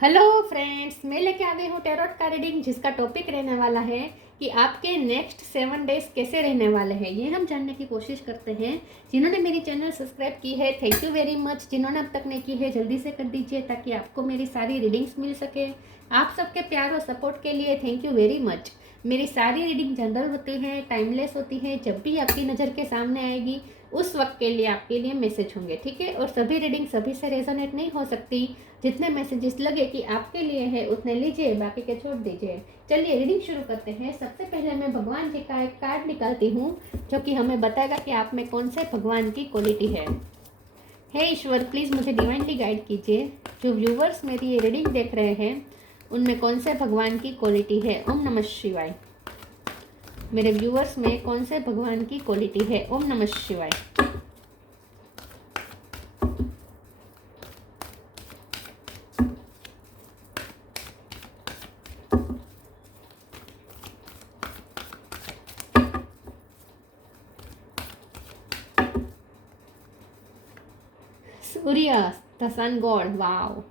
Hello friends, मैं लेके आ गई हूँ टैरोट का रीडिंग जिसका टॉपिक रहने वाला है कि आपके नेक्स्ट 7 डेज कैसे रहने वाले हैं। ये हम जानने की कोशिश करते हैं। जिन्होंने मेरी चैनल सब्सक्राइब की है, थैंक यू वेरी मच। जिन्होंने अब तक नहीं की है, जल्दी से कर दीजिए ताकि आपको मेरी सारी रीडिंग्स मिल सके। आप सबके प्यार और सपोर्ट के लिए थैंक यू वेरी मच। मेरी सारी रीडिंग जनरल होती है, टाइमलेस होती है। जब भी आपकी नज़र के सामने आएगी उस वक्त के लिए आपके लिए मैसेज होंगे, ठीक है। और सभी रीडिंग सभी से रेजोनेट नहीं हो सकती। जितने मैसेजेस लगे कि आपके लिए है उतने लीजिए, बाकी के छोड़ दीजिए। चलिए रीडिंग शुरू करते हैं। सबसे पहले मैं भगवान जी का एक कार्ड निकालती हूँ जो कि हमें बताएगा कि आप में कौन से भगवान की क्वालिटी है। हे ईश्वर, प्लीज़ मुझे डिवाइनली गाइड कीजिए। जो व्यूवर्स मेरी ये रीडिंग देख रहे हैं उनमें कौन से भगवान की क्वालिटी है। ओम नमः शिवाय। मेरे व्यूवर्स में कौन से भगवान की क्वालिटी है। ओम नमः शिवाय। सूर्य, the sun God, wow.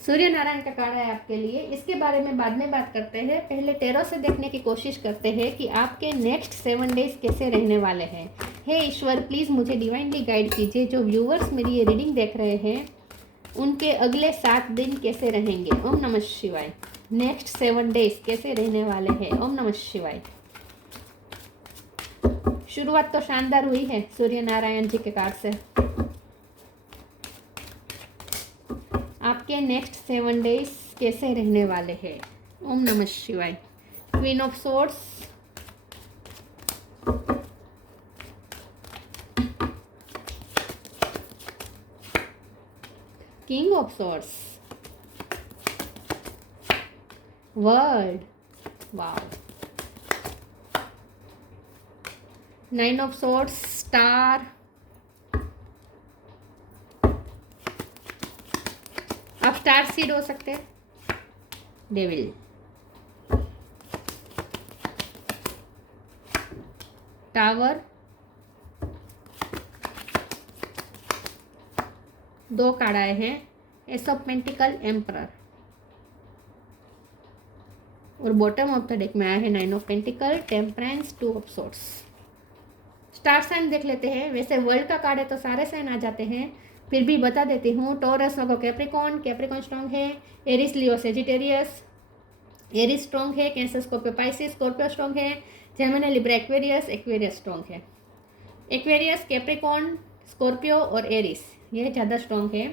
Surya Narayan का कार्ड है आपके लिए। इसके बारे में बाद में बात करते हैं। पहले टैरो से देखने की कोशिश करते हैं कि आपके नेक्स्ट 7 डेज कैसे रहने वाले हैं। हे ईश्वर, प्लीज़ मुझे डिवाइनली गाइड कीजिए। जो व्यूवर्स मेरी ये रीडिंग देख रहे हैं उनके अगले 7 दिन कैसे रहेंगे। ओम नमः शिवाय। नेक्स्ट 7 डेज कैसे रहने वाले हैं। ओम नमः शिवाय। शुरुआत तो शानदार हुई है सूर्य नारायण जी के कार्ड से। आपके नेक्स्ट 7 डेज कैसे रहने वाले हैं। ओम नमः शिवाय। Queen of swords, king of swords, world, wow, 9 of swords, star. आप स्टार सीड हो सकते हैं। डेविल, टावर, 2 कार्ड आए हैं। Ace of pentacle, emperor. और बॉटम ऑफ द डेक में आया है 9 of pentacle, temperance, 2 of swords. Star sign देख लेते हैं। वैसे वर्ल्ड का कार्ड है तो सारे साइन आ जाते हैं, फिर भी बता देती हूँ। टॉरस को कैप्रिकॉन, कैप्रिकॉन स्ट्रॉन्ग है। Aries Leo Sagittarius, Aries strong है। Cancer Scorpio Pisces, Scorpio strong है। Gemini Libra Aquarius, Aquarius strong है। एक्वेरियस, कैप्रिकॉन, स्कॉर्पियो और एरिस ये ज़्यादा स्ट्रॉन्ग है।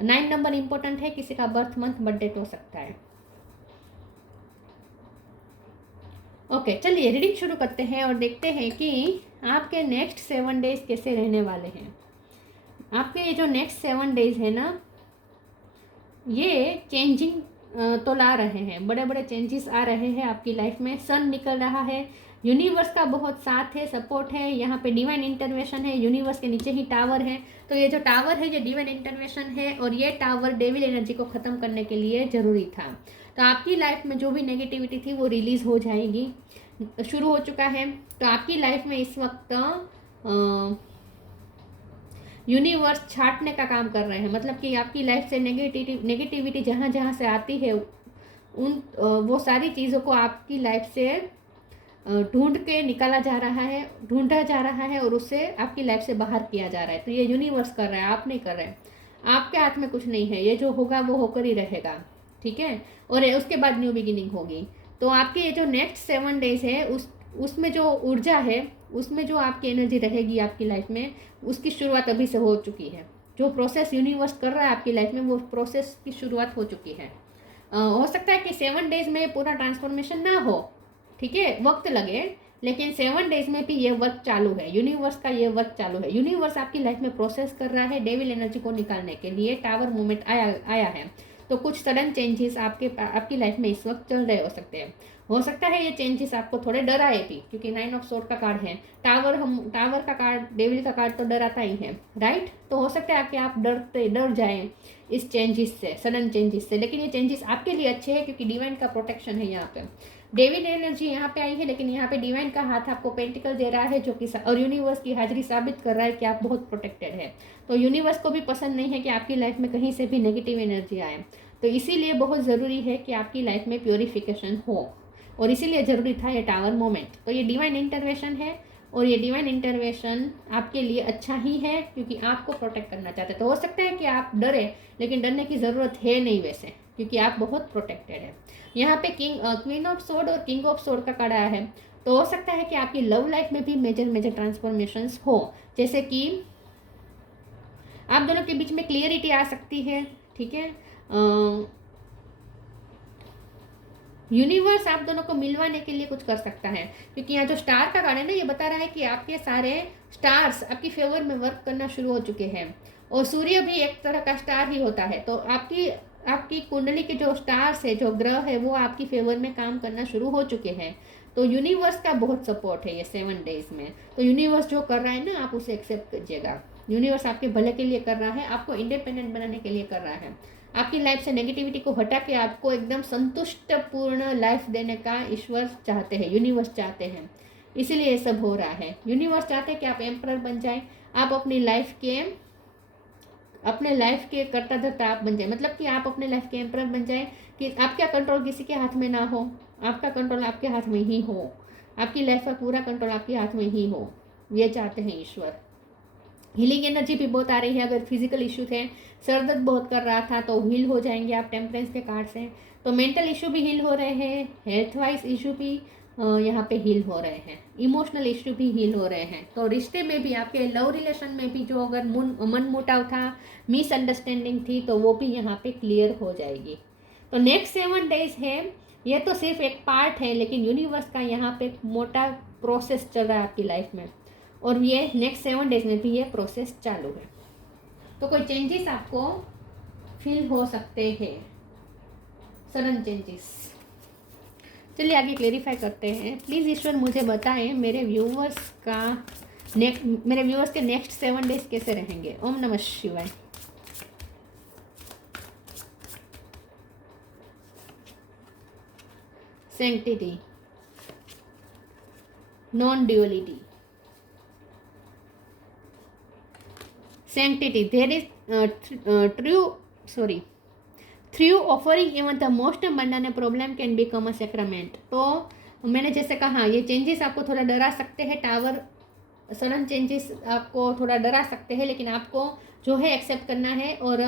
9 नंबर इंपॉर्टेंट है। किसी का बर्थ मंथ बर्थ डेट हो सकता है। ओके, चलिए रीडिंग शुरू करते हैं और देखते हैं कि आपके नेक्स्ट 7 डेज कैसे रहने वाले हैं। आपके ये जो नेक्स्ट 7 डेज है ना, ये चेंजिंग तो ला रहे हैं। बड़े बड़े चेंजेस आ रहे हैं आपकी लाइफ में। सन निकल रहा है। यूनिवर्स का बहुत साथ है, सपोर्ट है। यहाँ पे डिवाइन इंटरवेंशन है। यूनिवर्स के नीचे ही टावर है। तो ये जो टावर है ये डिवाइन इंटरवेंशन है और ये टावर डेविल एनर्जी को ख़त्म करने के लिए ज़रूरी था। तो आपकी लाइफ में जो भी नेगेटिविटी थी वो रिलीज़ हो जाएगी। शुरू हो चुका है। तो आपकी लाइफ में इस वक्त यूनिवर्स छाटने का काम कर रहे हैं। मतलब कि आपकी लाइफ से नेगेटिविटी जहाँ जहाँ से आती है उन वो सारी चीज़ों को आपकी लाइफ से ढूंढ के निकाला जा रहा है, ढूंढा जा रहा है और उससे आपकी लाइफ से बाहर किया जा रहा है। तो ये यूनिवर्स कर रहा है, आप नहीं कर रहे हैं। आपके हाथ में कुछ नहीं है। ये जो होगा वो होकर ही रहेगा, ठीक है। और उसके बाद न्यू बिगिनिंग होगी। तो आपके ये जो नेक्स्ट 7 डेज है उसमें जो ऊर्जा है, उसमें जो आपकी एनर्जी रहेगी आपकी लाइफ में, उसकी शुरुआत अभी से हो चुकी है। जो प्रोसेस यूनिवर्स कर रहा है आपकी लाइफ में वो प्रोसेस की शुरुआत हो चुकी है। हो सकता है कि 7 डेज में पूरा ट्रांसफॉर्मेशन ना हो, ठीक है, वक्त लगे, लेकिन 7 डेज में भी ये वर्क चालू है। यूनिवर्स का ये वर्क चालू है। यूनिवर्स आपकी लाइफ में प्रोसेस कर रहा है डेविल एनर्जी को निकालने के लिए। टावर मूवमेंट आया है। तो कुछ सडन चेंजेस आपकी लाइफ में इस वक्त चल रहे हो सकते हैं। हो सकता है ये चेंजेस आपको थोड़े डराए भी, क्योंकि 9 ऑफ सोर्ड का कार्ड है। टावर का कार्ड, डेविल का कार्ड तो डराता ही है, राइट। तो हो सकता है कि आप डर जाएं इस चेंजेस से, सडन चेंजेस से। लेकिन ये चेंजेस आपके लिए अच्छे हैं क्योंकि डिवाइन का प्रोटेक्शन है यहाँ पे। डेविल एनर्जी यहाँ पे आई है, लेकिन यहाँ पे डिवाइन का हाथ आपको पेंटिकल दे रहा है, जो कि और यूनिवर्स की हाजिरी साबित कर रहा है कि आप बहुत प्रोटेक्टेड है। तो यूनिवर्स को भी पसंद नहीं है कि आपकी लाइफ में कहीं से भी नेगेटिव एनर्जी आए। तो इसीलिए बहुत ज़रूरी है कि आपकी लाइफ में प्योरीफिकेशन हो, और इसीलिए ज़रूरी था ये टावर मोमेंट। तो ये डिवाइन इंटरवेंशन है, और ये डिवाइन इंटरवेंशन आपके लिए अच्छा ही है, क्योंकि आपको प्रोटेक्ट करना चाहते हैं। तो हो सकता है कि आप डरे, लेकिन डरने की ज़रूरत है नहीं वैसे, क्योंकि आप बहुत प्रोटेक्टेड है। यहाँ पे क्वीन ऑफ सोर्ड और किंग ऑफ सोर्ड का कार्ड आया है। तो हो सकता है कि आपकी लव लाइफ में भी मेजर ट्रांसफॉर्मेशंस हो, जैसे कि आप दोनों के बीच में क्लियरिटी आ सकती है। ठीक है, यूनिवर्स आप दोनों को मिलवाने के लिए कुछ कर सकता है, क्योंकि यहाँ जो स्टार का कार्ड है ना, ये बता रहा है कि आपके सारे स्टार्स आपकी फेवर में वर्क करना शुरू हो चुके हैं, और सूर्य भी एक तरह का स्टार ही होता है। तो आपकी कुंडली के जो स्टार्स है, जो ग्रह है, वो आपकी फेवर में काम करना शुरू हो चुके हैं। तो यूनिवर्स का बहुत सपोर्ट है ये 7 डेज में। तो यूनिवर्स जो कर रहा है ना, आप उसे एक्सेप्ट कीजिएगा। यूनिवर्स आपके भले के लिए कर रहा है, आपको इंडिपेंडेंट बनाने के लिए कर रहा है। आपकी लाइफ से नेगेटिविटी को हटा के आपको एकदम संतुष्टपूर्ण लाइफ देने का ईश्वर चाहते हैं, यूनिवर्स चाहते हैं। इसीलिए ये सब हो रहा है। यूनिवर्स चाहते हैं कि आप एम्परर बन जाए, आप अपने लाइफ के कर्ता धर्ता आप बन जाए। मतलब कि आप अपने लाइफ के एम्परर बन जाए, कि आपका कंट्रोल किसी के हाथ में ना हो, आपका कंट्रोल आपके हाथ में ही हो, आपकी लाइफ का पूरा कंट्रोल आपके हाथ में ही हो। ये चाहते हैं ईश्वर। हीलिंग एनर्जी भी बहुत आ रही है। अगर फिजिकल इशू थे, सर दर्द बहुत कर रहा था, तो हील हो जाएंगे आप टेम्परेंस के कार्ड से। तो मेंटल इशू भी हील हो रहे हैं, हेल्थ वाइज इशू भी यहाँ पे हील हो रहे हैं, इमोशनल इशू भी हील हो रहे हैं। तो रिश्ते में भी, आपके लव रिलेशन में भी जो अगर मन मुटाव था, मिसअंडरस्टैंडिंग थी, तो वो भी यहाँ पे क्लियर हो जाएगी। तो नेक्स्ट 7 डेज है, ये तो सिर्फ एक पार्ट है, लेकिन यूनिवर्स का यहाँ पे मोटा प्रोसेस चल रहा है आपकी लाइफ में, और ये नेक्स्ट 7 डेज में भी ये प्रोसेस चालू है। तो कोई चेंजेस आपको फील हो सकते हैं, सडन चेंजेस। चलिए आगे क्लेरिफाई करते हैं। प्लीज़ ईश्वर मुझे बताएं मेरे व्यूवर्स के नेक्स्ट 7 डेज कैसे रहेंगे। ओम नमः शिवाय। Sanctity, non duality, sanctity, there is through offering even the most mundane problem can become a sacrament। तो मैंने जैसे कहा, ये चेंजेस आपको थोड़ा डरा सकते हैं, टावर सडन चेंजेस आपको थोड़ा डरा सकते हैं, लेकिन आपको जो है एक्सेप्ट करना है, और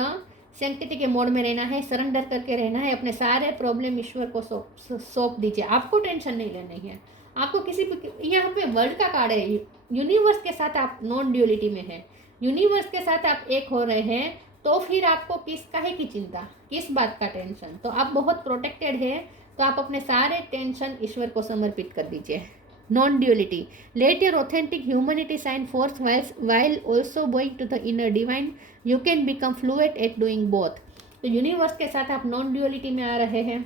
सैंक्टिटी के मोड में रहना है, सरेंडर करके रहना है। अपने सारे प्रॉब्लम ईश्वर को सौंप दीजिए। आपको टेंशन नहीं लेनी है, आपको किसी यहाँ पे वर्ल्ड का कार्ड है, यूनिवर्स के साथ आप नॉन ड्यूअलिटी में है, यूनिवर्स के साथ आप एक हो रहे हैं, तो फिर आपको किस काहे की चिंता, किस बात का टेंशन। तो आप बहुत प्रोटेक्टेड है, तो आप अपने सारे टेंशन ईश्वर को समर्पित कर दीजिए। Non duality, let your authentic humanity shine fourth while also going to the inner divine, you can become fluent at doing both। तो यूनिवर्स के साथ आप नॉन ड्यूअलिटी में आ रहे हैं,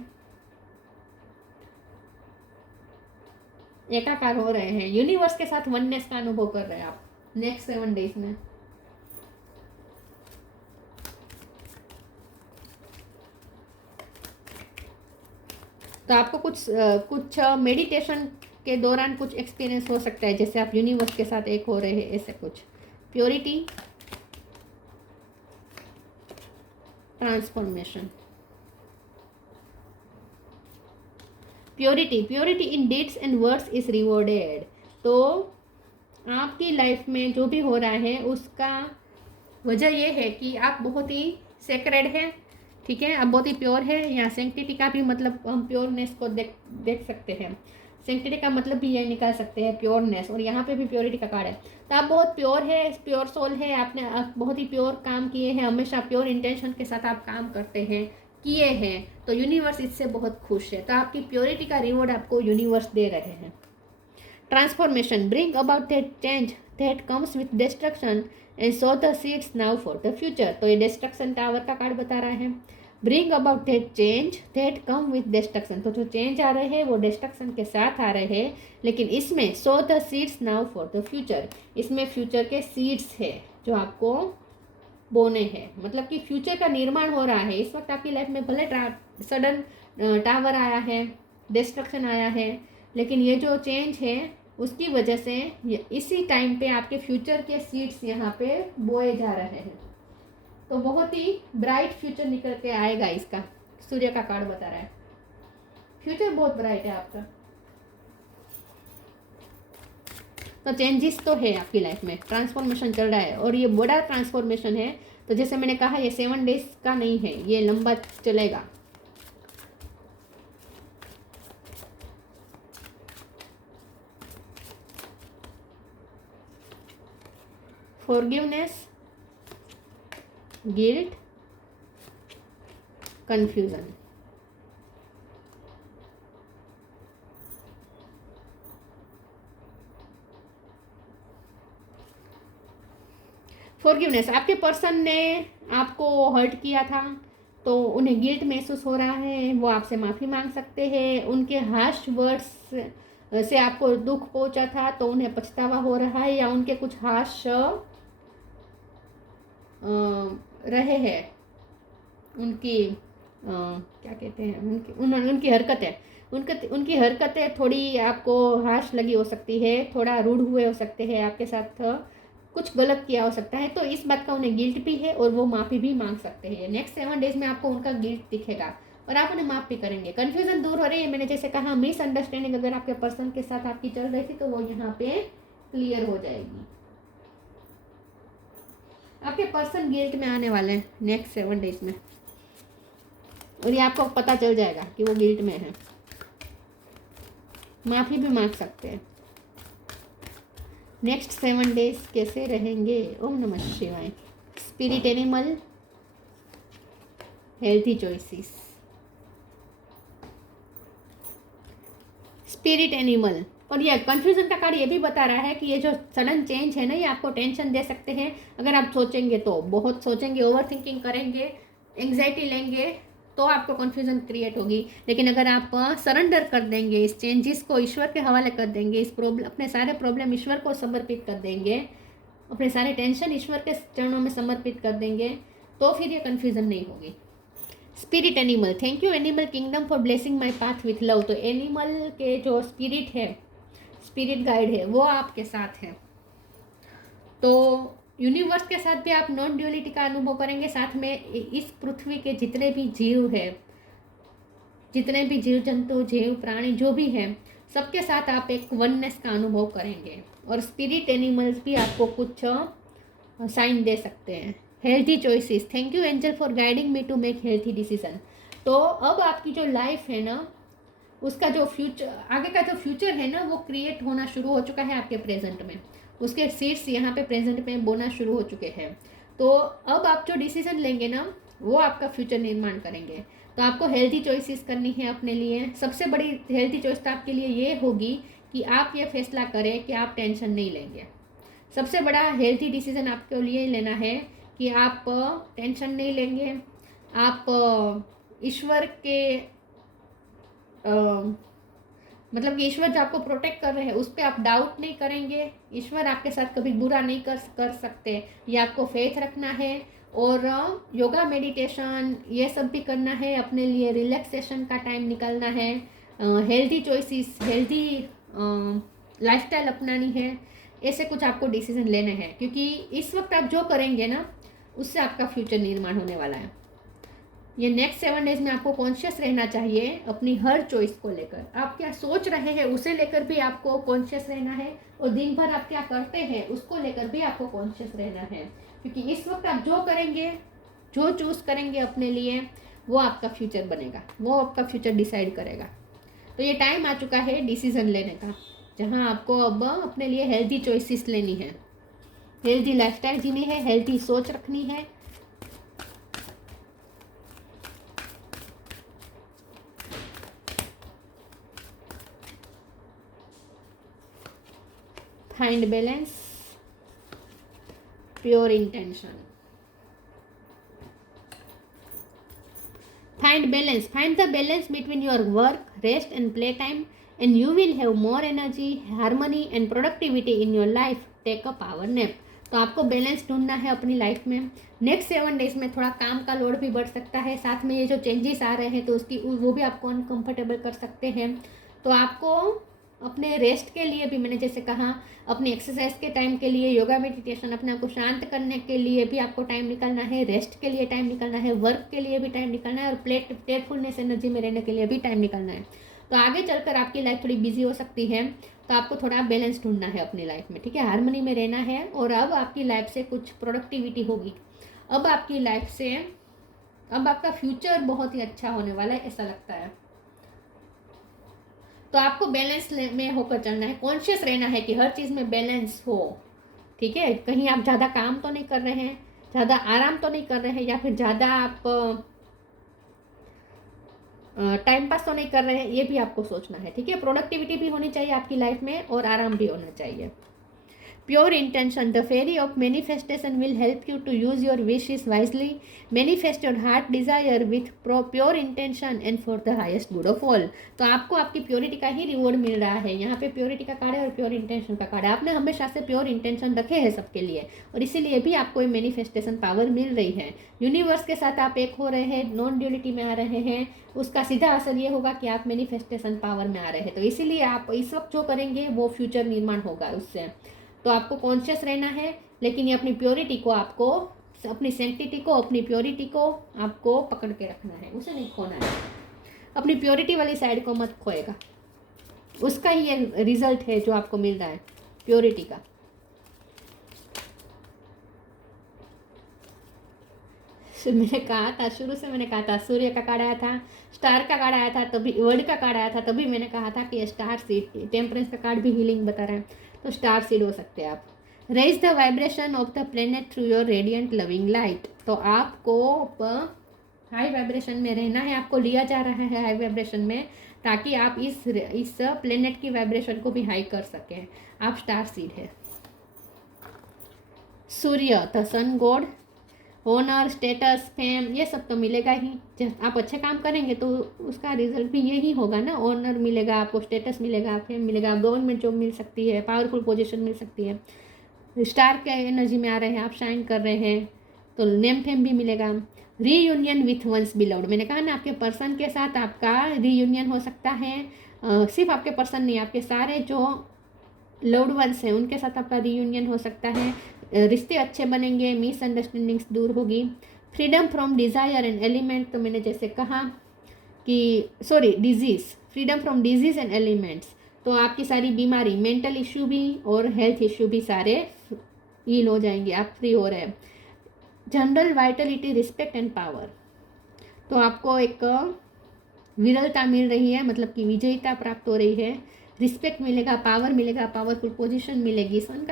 एकाकार हो रहे हैं, यूनिवर्स के साथ वननेस का अनुभव कर रहे हैं आप नेक्स्ट 7 डेज में। तो आपको कुछ मेडिटेशन के दौरान कुछ एक्सपीरियंस हो सकता है, जैसे आप यूनिवर्स के साथ एक हो रहे हैं, ऐसे कुछ। Purity, transformation, purity in deeds and words is rewarded. तो आपकी लाइफ में जो भी हो रहा है, उसका वजह यह है कि आप बहुत ही सेक्रेड हैं, ठीक है, आप बहुत ही प्योर है। यहाँ सेंक्टिटी का भी मतलब हम प्योरनेस को देख सकते हैं, सेंक्टिटी का मतलब भी ये निकाल सकते हैं, प्योरनेस, और यहाँ पे भी प्योरिटी का कार्ड है। तो आप बहुत प्योर है, प्योर सोल है, आपने बहुत ही प्योर काम किए हैं, हमेशा प्योर इंटेंशन के साथ आप काम करते हैं, किए हैं, तो यूनिवर्स इससे बहुत खुश है। तो आपकी प्योरिटी का रिवॉर्ड आपको यूनिवर्स दे रहे हैं। Transformation, bring about that change that comes with destruction and so the seeds now for the future. तो ये डिस्ट्रक्शन टावर का कार्ड बता रहा है। Bring about that change that come with destruction, तो जो चेंज आ रहे हैं वो डिस्ट्रक्शन के साथ आ रहे हैं, लेकिन इसमें so the seeds now for the future, इसमें फ्यूचर के सीड्स है जो आपको बोने हैं। मतलब कि फ्यूचर का निर्माण हो रहा है। इस वक्त आपकी लाइफ में भले सडन टावर आया है, डिस्ट्रक्शन आया है, लेकिन ये जो चेंज है उसकी वजह से इसी टाइम पे आपके फ्यूचर के सीड्स यहाँ पे बोए जा रहे हैं। तो बहुत ही ब्राइट फ्यूचर निकल के आएगा इसका। सूर्य का कार्ड बता रहा है फ्यूचर बहुत ब्राइट है आपका। तो चेंजेस तो है आपकी लाइफ में, ट्रांसफॉर्मेशन चल रहा है और ये बड़ा ट्रांसफॉर्मेशन है। तो जैसे मैंने कहा ये 7 डेज का नहीं है, ये लंबा चलेगा। Forgiveness, guilt, confusion. फॉरगिवनेस, आपके पर्सन ने आपको हर्ट किया था तो उन्हें गिल्ट महसूस हो रहा है, वो आपसे माफ़ी मांग सकते हैं। उनके हार्श वर्ड्स से आपको दुख पहुंचा था तो उन्हें पछतावा हो रहा है, या उनके कुछ हार्श रहे हैं, उनकी क्या कहते हैं, उनकी हरकतें, उनकी हरकतें थोड़ी आपको हार्श लगी हो सकती है, थोड़ा रूड हुए हो सकते हैं, आपके साथ कुछ गलत किया हो सकता है। तो इस बात का उन्हें गिल्ट भी है और वो माफ़ी भी मांग सकते हैं। नेक्स्ट 7 डेज में आपको उनका गिल्ट दिखेगा और आप उन्हें माफ़ भी करेंगे। कन्फ्यूजन दूर हो रही है, मैंने जैसे कहा मिसअंडरस्टैंडिंग अगर आपके पर्सन के साथ आपकी चल रही थी तो वो यहाँ पे क्लियर हो जाएगी। आपके पर्सन गिल्ट में आने वाले हैं नेक्स्ट 7 डेज में और ये आपको पता चल जाएगा कि वो गिल्ट में है, माफ़ी भी मांग सकते हैं। नेक्स्ट 7 डेज कैसे रहेंगे? ओम नमः शिवाय। Spirit animal, healthy choices. Spirit animal और ये कंफ्यूजन का कार्ड ये भी बता रहा है कि ये जो सडन चेंज है ना, ये आपको टेंशन दे सकते हैं। अगर आप सोचेंगे तो बहुत सोचेंगे, ओवर थिंकिंग करेंगे, एंग्जाइटी लेंगे तो आपको कन्फ्यूजन क्रिएट होगी। लेकिन अगर आप सरेंडर कर देंगे, इस चेंजेस को ईश्वर के हवाले कर देंगे, इस प्रॉब्लम, अपने सारे प्रॉब्लम ईश्वर को समर्पित कर देंगे, अपने सारे टेंशन ईश्वर के चरणों में समर्पित कर देंगे, तो फिर ये कन्फ्यूजन नहीं होगी। Spirit animal, thank you animal kingdom for blessing my path with love. तो एनिमल के जो स्पिरिट है, स्पिरिट गाइड है, वो आपके साथ है। तो यूनिवर्स के साथ भी आप नॉन ड्यूअलिटी का अनुभव करेंगे। साथ में इस पृथ्वी के जितने भी जीव है, जितने भी जीव जंतु, जीव प्राणी जो भी है, सबके साथ आप एक वननेस का अनुभव करेंगे। और स्पिरिट एनिमल्स भी आपको कुछ साइन दे सकते हैं। Healthy choices, thank you angel for guiding me to make healthy decision. तो अब आपकी जो लाइफ है ना, उसका जो फ्यूचर, आगे का जो फ्यूचर है ना, वो क्रिएट होना शुरू हो चुका है आपके प्रेजेंट में। उसके सीड्स यहाँ पे प्रेजेंट में बोना शुरू हो चुके हैं। तो अब आप जो डिसीजन लेंगे ना, वो आपका फ्यूचर निर्माण करेंगे। तो आपको हेल्थी चॉइसेस करनी है अपने लिए। सबसे बड़ी हेल्थी चॉइस तो आपके लिए ये होगी कि आप ये फैसला करें कि आप टेंशन नहीं लेंगे। सबसे बड़ा हेल्थी डिसीजन आपके लिए लेना है कि आप टेंशन नहीं लेंगे। आप ईश्वर के मतलब कि ईश्वर जो आपको प्रोटेक्ट कर रहे हैं उस पर आप डाउट नहीं करेंगे। ईश्वर आपके साथ कभी बुरा नहीं कर सकते, ये आपको फेथ रखना है। और योगा, मेडिटेशन, ये सब भी करना है। अपने लिए रिलैक्सेशन का टाइम निकालना है। हेल्दी चॉइसेस, हेल्दी लाइफस्टाइल अपनानी है। ऐसे कुछ आपको डिसीजन लेने हैं, क्योंकि इस वक्त आप जो करेंगे ना, उससे आपका फ्यूचर निर्माण होने वाला है। ये नेक्स्ट 7 डेज में आपको कॉन्शियस रहना चाहिए अपनी हर चॉइस को लेकर। आप क्या सोच रहे हैं उसे लेकर भी आपको कॉन्शियस रहना है, और दिन भर आप क्या करते हैं उसको लेकर भी आपको कॉन्शियस रहना है। क्योंकि इस वक्त आप जो करेंगे, जो चूज करेंगे अपने लिए, वो आपका फ्यूचर बनेगा, वो आपका फ्यूचर डिसाइड करेगा। तो ये टाइम आ चुका है डिसीजन लेने का, जहाँ आपको अब अपने लिए हेल्दी चॉइसेस लेनी है, हेल्दी लाइफस्टाइल जीनी है, हेल्दी सोच रखनी है। Find balance, pure intention. Find balance. Find the balance between your work, rest and play time, and you will have more energy, harmony and productivity in your life. Take a power nap. तो आपको balance ढूंढना है अपनी life में। Next 7 days में थोड़ा काम का लोड भी बढ़ सकता है, साथ में ये जो चेंजेस आ रहे हैं तो उसकी वो भी आपको अनकंफर्टेबल कर सकते हैं। तो आपको अपने रेस्ट के लिए भी, मैंने जैसे कहा अपनी एक्सरसाइज के टाइम के लिए, योगा मेडिटेशन, अपने आप को शांत करने के लिए भी आपको टाइम निकालना है, रेस्ट के लिए टाइम निकालना है, वर्क के लिए भी टाइम निकालना है, और प्लेटफुलनेस एनर्जी में रहने के लिए भी टाइम निकालना है। तो आगे चलकर आपकी लाइफ थोड़ी बिजी हो सकती है, तो आपको थोड़ा बैलेंस ढूंढना है अपनी लाइफ में, ठीक है, हार्मनी में रहना है। और अब आपकी लाइफ से कुछ प्रोडक्टिविटी होगी, अब आपकी लाइफ से अब आपका फ्यूचर बहुत ही अच्छा होने वाला है, ऐसा लगता है। तो आपको बैलेंस में होकर चलना है, कॉन्शियस रहना है कि हर चीज़ में बैलेंस हो, ठीक है। कहीं आप ज़्यादा काम तो नहीं कर रहे हैं, ज़्यादा आराम तो नहीं कर रहे हैं, या फिर ज़्यादा आप टाइम पास तो नहीं कर रहे हैं, ये भी आपको सोचना है, ठीक है। प्रोडक्टिविटी भी होनी चाहिए आपकी लाइफ में और आराम भी होना चाहिए। Pure intention. The fairy of manifestation will help you to use your wishes wisely. Manifest your heart desire with pure intention and for the highest good of all. तो आपको आपकी प्योरिटी का ही रिवॉर्ड मिल रहा है। यहाँ पे प्योरिटी का card है और प्योर इंटेंशन का कार्ड है। आपने हमेशा से प्योर इंटेंशन रखे हैं सबके लिए, और इसीलिए भी आपको ये मैनिफेस्टेशन पावर मिल रही है। यूनिवर्स के साथ आप एक हो रहे हैं, नॉन ड्यूलिटी में आ रहे हैं, उसका सीधा असर ये होगा कि आप मैनिफेस्टेशन पावर में आ रहे हैं। तो इसीलिए आप इस वक्त जो करेंगे वो फ्यूचर निर्माण होगा उससे। तो आपको कॉन्शियस रहना है, लेकिन ये अपनी प्योरिटी को, आपको अपनी सेंटिटी को, अपनी प्योरिटी को आपको पकड़ के रखना है, उसे नहीं खोना है। अपनी प्योरिटी वाली साइड को मत खोएगा, उसका ही ये रिजल्ट है जो आपको मिल रहा है, प्योरिटी का। मैंने कहा था, शुरू से मैंने कहा था, सूर्य का कार्ड आया था, स्टार का कार्ड आया था, तभी वर्ड का कार्ड आया था, तभी मैंने कहा था कि स्टार सीड। टेम्परेंस का कार्ड भी हीलिंग बता रहा है, तो स्टार सीड हो सकते हैं आप। Raise the vibration of the planet through your radiant loving light. तो आपको हाई वाइब्रेशन में रहना है, आपको लिया जा रहा है हाई वाइब्रेशन में, ताकि आप इस प्लेनेट की वाइब्रेशन को भी हाई कर सकें। आप स्टार सीड है। Surya, the sun god, honour, status, fame, ये सब तो मिलेगा ही। जब आप अच्छे काम करेंगे तो उसका रिजल्ट भी यही होगा ना, ऑनर मिलेगा आपको, स्टेटस मिलेगा, फेम मिलेगा, गवर्नमेंट जॉब मिल सकती है, पावरफुल पोजीशन मिल सकती है। स्टार के एनर्जी में आ रहे हैं, आप शाइन कर रहे हैं, तो नेम फेम भी मिलेगा। रीयूनियन विथ वंस बिलव्ड, मैंने कहा ना, आपके पर्सन के साथ आपका रीयूनियन हो सकता है। सिर्फ आपके पर्सन नहीं, आपके सारे जो लव्ड वंस हैं उनके साथ आपका रीयूनियन हो सकता है। रिश्ते अच्छे बनेंगे, मिसअंडरस्टैंडिंग्स दूर होगी। Freedom from desire and element, तो मैंने जैसे कहा कि disease, freedom from disease and elements, तो आपकी सारी बीमारी, मेंटल इश्यू भी और हेल्थ इश्यू भी सारे हील हो जाएंगे, आप फ्री हो रहे हैं। General Vitality, respect and power, तो आपको एक विरलता मिल रही है, मतलब कि विजयता प्राप्त हो रही है। रिस्पेक्ट मिलेगा, पावर मिलेगा, पावरफुल पोजीशन मिलेगी। सन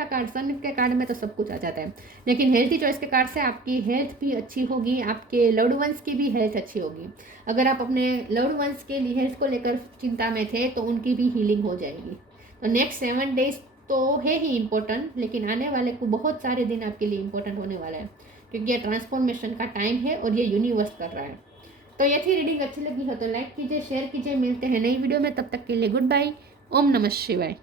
के कार्ड में तो सब कुछ आ जाता है, लेकिन हेल्थी चॉइस के कार्ड से आपकी हेल्थ भी अच्छी होगी, आपके लव्ड वंस की भी हेल्थ अच्छी होगी। अगर आप अपने लव्ड वंस के लिए हेल्थ को लेकर चिंता में थे तो उनकी भी हीलिंग हो जाएगी। तो नेक्स्ट 7 डेज तो है ही इम्पोर्टेंट, लेकिन आने वाले को बहुत सारे दिन आपके लिए इम्पोर्टेंट होने वाला है, क्योंकि ये ट्रांसफॉर्मेशन का टाइम है और ये यूनिवर्स कर रहा है। तो ये थी रीडिंग, अच्छी लगी हो तो लाइक कीजिए, शेयर कीजिए। मिलते हैं नई वीडियो में, तब तक के लिए गुड बाय। ओम नमः शिवाय।